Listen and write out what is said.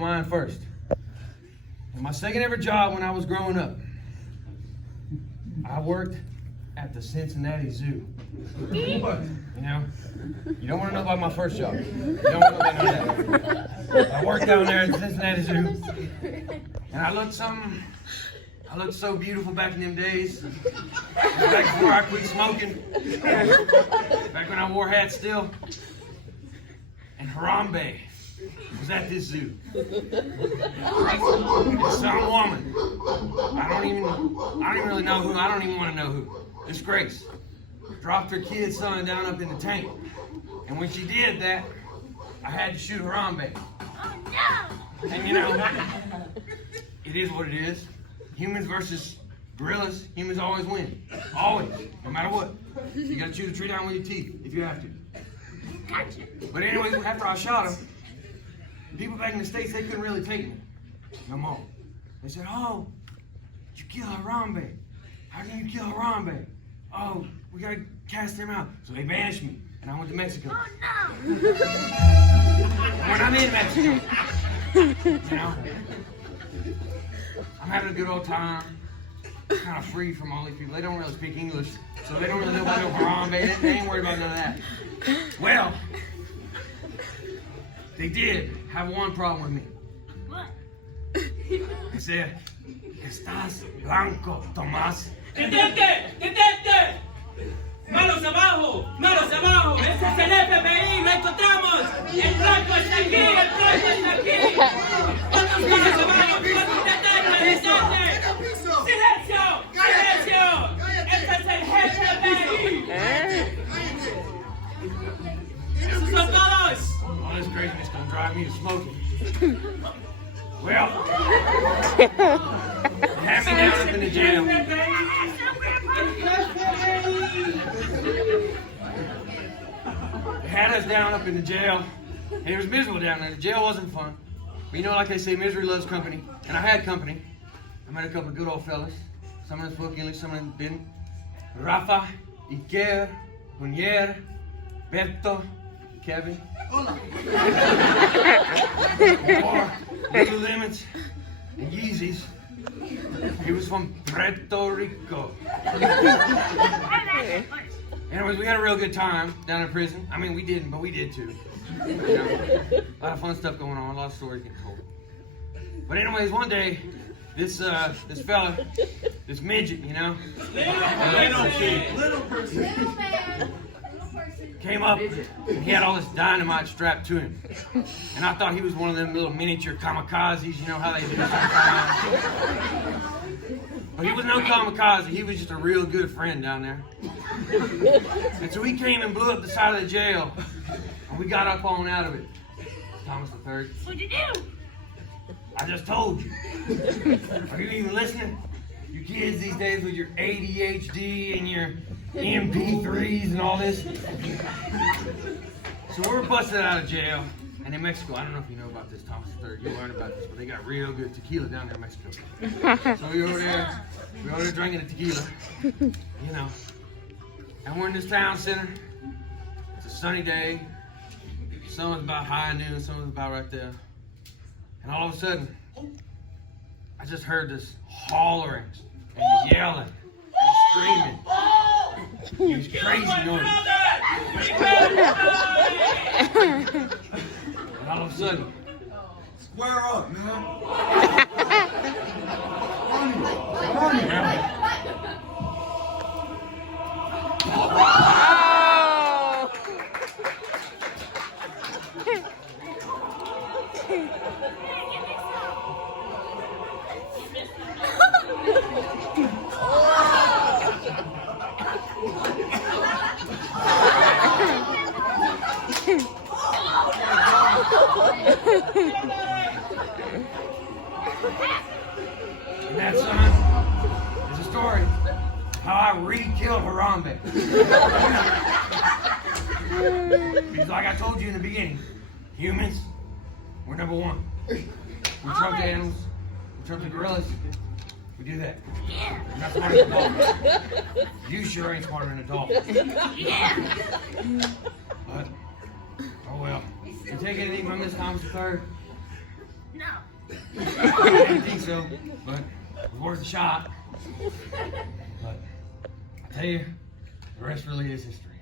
my mind first. And my second ever job when I was growing up, I worked at the Cincinnati Zoo. You know, you don't want to know about my first job. You don't want to know about that. I worked down there at the Cincinnati Zoo, and I looked so beautiful back in them days. Back before I quit smoking. Back when I wore hats still. And Harambe was at this zoo. And some woman, I don't even really know who, I don't even want to know who. This Grace dropped her kid's son down up in the tank. And when she did that, I had to shoot Harambe. Oh no! And you know, it is what it is. Humans versus gorillas, humans always win. Always, no matter what. You gotta chew the tree down with your teeth if you have to. Gotcha. But anyways, after I shot him, people back in the States, they couldn't really take me no more. They said, oh, you killed Harambe. How can you kill Harambe? Oh, we gotta cast him out. So they banished me, and I went to Mexico. Oh no! When I'm in Mexico, you know, I'm having a good old time. Kind of free from all these people. They don't really speak English, so they don't really know about no Harambe. They ain't worried about none of that. Well, they did have one problem with me. What? They said, "Estás blanco, Tomás." ¡Detente! ¡Detente! ¡Manos abajo! ¡Manos abajo! ¡Ese es el FBI! ¡Lo encontramos! ¡El blanco está aquí! ¡El blanco está aquí! ¡Manos abajo! ¡Detente! ¡Detente! ¡Silencio! ¡Silencio! ¡Este es el FBI! ¡Esos son todos! All this craziness gonna drive me to smoking. Well, they had me down up in the jail. They had us down up in the jail, and it was miserable down there. The jail wasn't fun. But you know, like they say, misery loves company. And I had company. I met a couple of good old fellas. Some of them spoke English, some of them didn't. Rafa, Iker, Junier, Beto, Kevin. Hola. Lululemons and Yeezys. He was from Puerto Rico. Anyways, we had a real good time down in prison. I mean, we didn't, but we did too. You know, a lot of fun stuff going on, a lot of stories getting told. But anyways, one day, this fella, this midget, you know, little person, came up and he had all this dynamite strapped to him. And I thought he was one of them little miniature kamikazes, you know how they do sometimes. But he was no kamikaze, he was just a real good friend down there. And so he came and blew up the side of the jail, and we got up on out of it. Thomas III. What'd you do? I just told you. Are you even listening? You kids these days with your ADHD and your MP3s and all this. So we're busted out of jail. And in Mexico, I don't know if you know about this, Thomas III, you'll learn about this, but they got real good tequila down there in Mexico. So we're over there drinking the tequila, you know. And we're in this town center. It's a sunny day. The sun was about high noon, sun was about right there. And all of a sudden, I just heard this hollering and yelling and screaming. It was crazy noise. And all of a sudden, square up, man. And that, son, is a story of how I re-killed Harambe. Because like I told you in the beginning, humans, we're number one. We trump the animals, we trump the gorillas, we do that. Yeah. We're not smarter than dolphins. You sure ain't smarter than a dolphin. Yeah. But, oh well. You take anything from this, Thomas III? No. didn't think so, but it was worth a shot. But I tell you, the rest really is history.